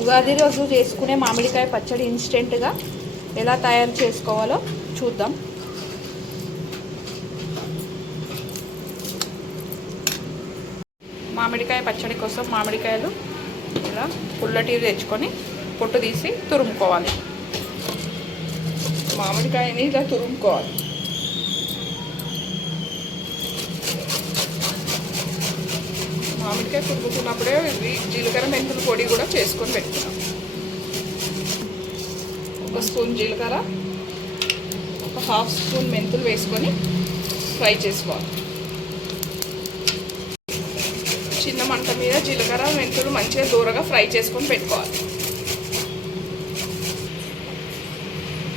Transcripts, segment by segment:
ఉగాది రోజు చేసుకునే మామిడికాయ పచ్చడి ఇన్స్టెంట్గా ఎలా తయారు చేసుకోవాలో చూద్దాం. మామిడికాయ పచ్చడి కోసం మామిడికాయలు ఇలా పుల్లటి తెచ్చుకొని పొట్టు తీసి తురుముకోవాలి. మామిడికాయని ఇలా తురుముకోవాలి. మామిడికాయ కురుకుతున్నప్పుడే ఇవి జీలకర్ర మెంతుల పొడి కూడా చేసుకొని పెట్టుకున్నాం ఒక స్పూన్ జీలకర్ర ఒక హాఫ్ స్పూన్ మెంతులు వేసుకొని ఫ్రై చేసుకోవాలి. చిన్న మంట మీద జీలకర్ర మెంతులు మంచిగా దూరగా ఫ్రై చేసుకొని పెట్టుకోవాలి.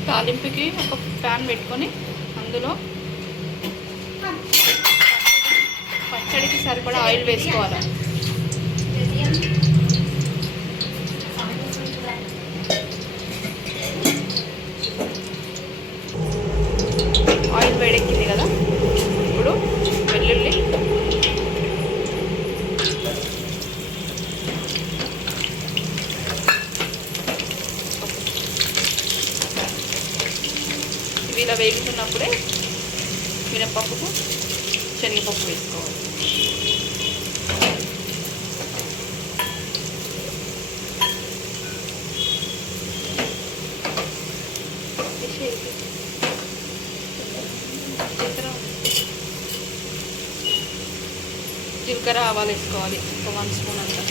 తాలింపుకి ఒక ప్యాన్ పెట్టుకొని అందులో పచ్చడికి సరిపడా ఆయిల్ వేసుకోవాలి? ఆయిల్ వేడెక్కింది కదా? ఇప్పుడు వెల్లుల్లి. ఇవి ఇలా వేగుతున్నప్పుడే మినపప్పుకు శనగపప్పు వేసుకోవాలి. జీలకర్ర ఆవాలు వేసుకోవాలి. ఒక వన్ స్పూన్ అంతా.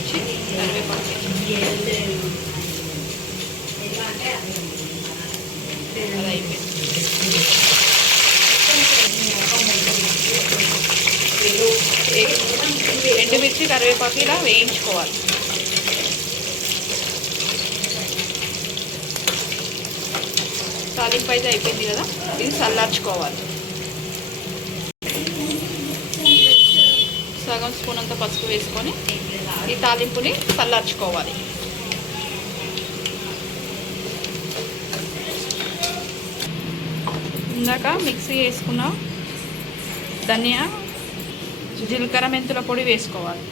ఎండుమిర్చి కరివేపాకు అది అయిపోయింది ఎండుమిర్చి కరివేపాకు ఇలా వేయించుకోవాలి తాలింపు అయితే అయిపోయింది కదా ఇది చల్లార్చుకోవాలి సగం స్పూన్ అంతా పసుపు వేసుకొని ఈ తాలింపుని చల్లార్చుకోవాలి. ఇందాక మిక్సీ వేసుకున్న ధనియా జీలకర్ర మెంతుల పొడి వేసుకోవాలి.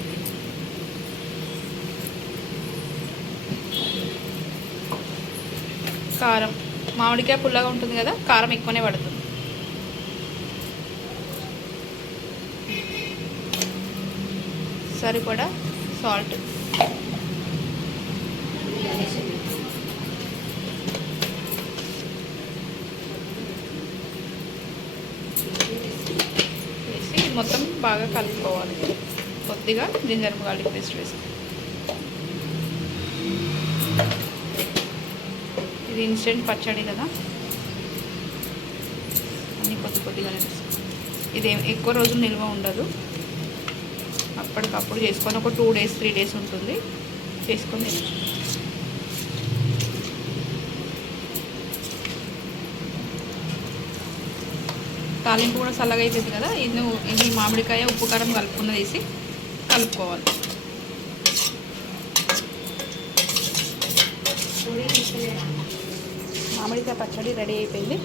కారం మామిడికాయ పుల్లగా ఉంటుంది కదా కారం ఎక్కువనే పడుతుంది. సరిపడా సాల్ట్. వేసి మొత్తం బాగా కలుపుకోవాలి. కొద్దిగా జింజర్ గార్లిక్ పేస్ట్ వేసి. ఇది ఇన్స్టెంట్ పచ్చడి కదా. అన్నీ కొద్ది కొద్దిగానే వేసుకోవాలి. ఇది ఏం- ఎక్కువ రోజులు నిల్వ ఉండదు. అప్పటికప్పుడు చేసుకొని ఒక టూ డేస్ త్రీ డేస్ ఉంటుంది. చేసుకొని తాలింపు కూడా చల్లగా అయిపోయింది కదా ఇది ఇది మామిడికాయ ఉప్పు కారం కలుపుకున్న వేసి కలుపుకోవాలి. మామిడికాయ పచ్చడి రెడీ అయిపోయింది.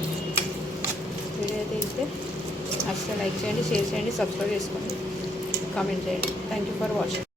వీడియో అయితే ఇస్తే లైక్ చేయండి షేర్ చేయండి సబ్స్క్రైబ్ చేసుకోండి. comment. Thank you for watching.